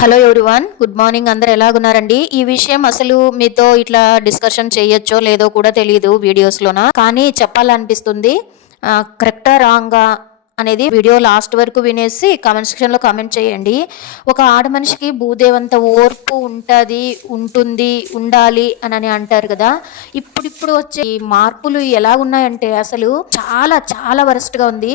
Hello everyone, good morning. అందరు ఎలాగున్నారండి? ఈ విషయం అసలు మీతో ఇట్లా డిస్కషన్ చేయొచ్చో లేదో కూడా తెలియదు వీడియోస్లోన, కానీ చెప్పాలనిపిస్తుంది. కరెక్టా రాంగా అనేది వీడియో లాస్ట్ వరకు వినేసి కామెంట్ సెక్షన్లో కామెంట్ చేయండి. ఒక ఆడ మనిషికి భూదేవంత ఓర్పు ఉంటుంది, ఉండాలి అని అంటారు కదా. ఇప్పుడిప్పుడు వచ్చే ఈ మార్పులు ఎలా ఉన్నాయంటే అసలు చాలా చాలా వరస్ట్గా ఉంది.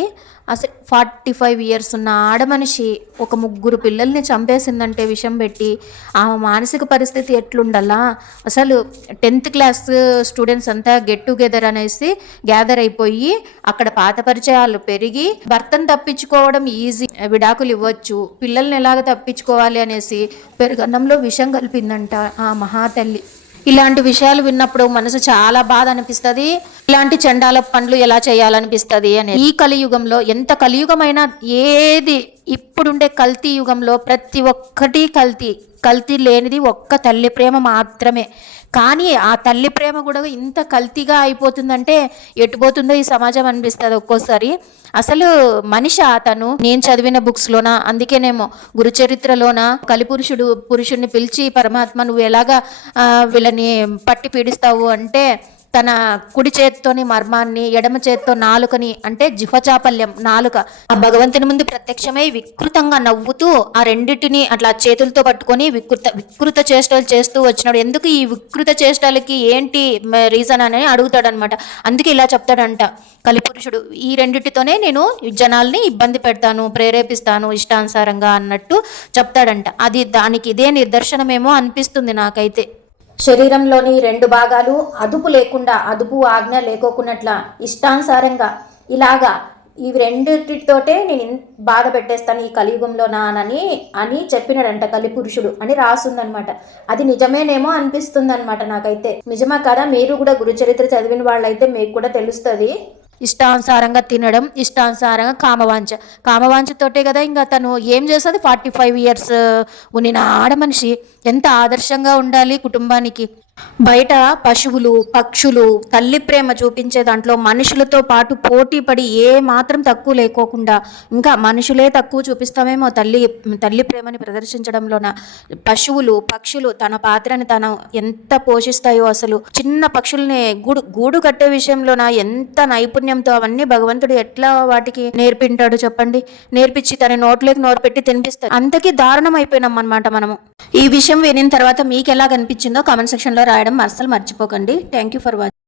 అసలు 45 ఇయర్స్ ఉన్న ఆడమనిషి ఒక 3 పిల్లల్ని చంపేసిందంటే విషం పెట్టి, ఆమె మానసిక పరిస్థితి ఎట్లుండాలా? అసలు 10th క్లాస్ స్టూడెంట్స్ అంతా గెట్ టుగెదర్ అనేసి గ్యాదర్ అయిపోయి అక్కడ పాత పరిచయాలు పెరిగి భర్తను తప్పించుకోవడం ఈజీ, విడాకులు ఇవ్వచ్చు, పిల్లల్ని ఎలాగ తప్పించుకోవాలి అనేసి పెరుగన్నంలో విషం కలిపిందంట ఆ మహాతల్లి. ఇలాంటి విషయాలు విన్నప్పుడు మనసు చాలా బాధ అనిపిస్తుంది. ఇలాంటి చండాల పనులు ఎలా చేయాలనిపిస్తుంది అని. ఈ కలియుగంలో ఎంత కలియుగమైనా ఏది ఇప్పుడుండే కల్తీ యుగంలో ప్రతి ఒక్కటి కల్తీ లేనిది ఒక్క తల్లి ప్రేమ మాత్రమే. కానీ ఆ తల్లి ప్రేమ కూడా ఇంత కల్తీగా అయిపోతుందంటే ఎటుపోతుందో ఈ సమాజం అనిపిస్తుంది ఒక్కోసారి. అసలు మనిషి అతను నేను చదివిన బుక్స్లోన, అందుకేనేమో గురుచరిత్రలోన పురుషుడిని పిలిచి పరమాత్మ నువ్వు ఎలాగా వీళ్ళని పట్టి పీడిస్తావు అంటే తన కుడి చేత్తోని మర్మాన్ని, ఎడమ చేత్తో నాలుకని, అంటే జిహ్వచాపల్యం నాలుక, ఆ భగవంతుని ముందు ప్రత్యక్షమై వికృతంగా నవ్వుతూ ఆ రెండింటిని అట్లా చేతులతో పట్టుకొని వికృత చేష్టలు చేస్తూ వచ్చినాడు. ఎందుకు ఈ వికృత చేష్టలకి ఏంటి రీజన్ అని అడుగుతాడనమాట. అందుకే ఇలా చెప్తాడంట కలిపురుషుడు, ఈ రెండిటితోనే నేను జనాల్ని ఇబ్బంది పెడతాను, ప్రేరేపిస్తాను ఇష్టానుసారంగా అన్నట్టు చెప్తాడంట. అది దానికి ఇదే నిదర్శనమేమో అనిపిస్తుంది నాకైతే. శరీరంలోని 2 భాగాలు అదుపు ఆజ్ఞ లేకోకున్నట్ల ఇష్టానుసారంగా ఇలాగా ఈ రెండిటితోటే నేను బాధ పెట్టేస్తాను ఈ కలియుగంలో అని చెప్పినాడంట కలిపురుషుడు అని రాస్తుందనమాట. అది నిజమేనేమో అనిపిస్తుంది అనమాట నాకైతే. నిజమా కదా? మీరు కూడా గురుచరిత్ర చదివిన వాళ్ళైతే మీకు కూడా తెలుస్తుంది. ఇష్టానుసారంగా తినడం, ఇష్టానుసారంగా కామవాంఛతోటే కదా ఇంకా తను ఏం చేస్తుంది. 45 ఇయర్స్ ఉన్న ఆడమనిషి ఎంత ఆదర్శంగా ఉండాలి కుటుంబానికి. బయట పశువులు, పక్షులు తల్లి ప్రేమ చూపించే దాంట్లో మనుషులతో పాటు పోటీ పడి ఏ మాత్రం తక్కువ లేకోకుండా ఇంకా మనుషులే తక్కువ చూపిస్తామేమో తల్లి ప్రేమని ప్రదర్శించడంలోన. పశువులు, పక్షులు తన పాత్రని తను ఎంత పోషిస్తాయో, అసలు చిన్న పక్షుల్ని గూడు కట్టే విషయంలోన ఎంత నైపుణ్యంతో అవన్నీ భగవంతుడు ఎట్లా వాటికి నేర్పింటాడు చెప్పండి. నేర్పించి తన నోట్లోకి నోరు పెట్టి తినిపిస్తాడు. అంతకీ దారుణం అయిపోయినాం అనమాట మనము. ఈ విషయం వినిన తర్వాత మీకు ఎలా కనిపించిందో కామెంట్ సెక్షన్లో రాయడం అస్సలు మర్చిపోకండి. Thank you for watching.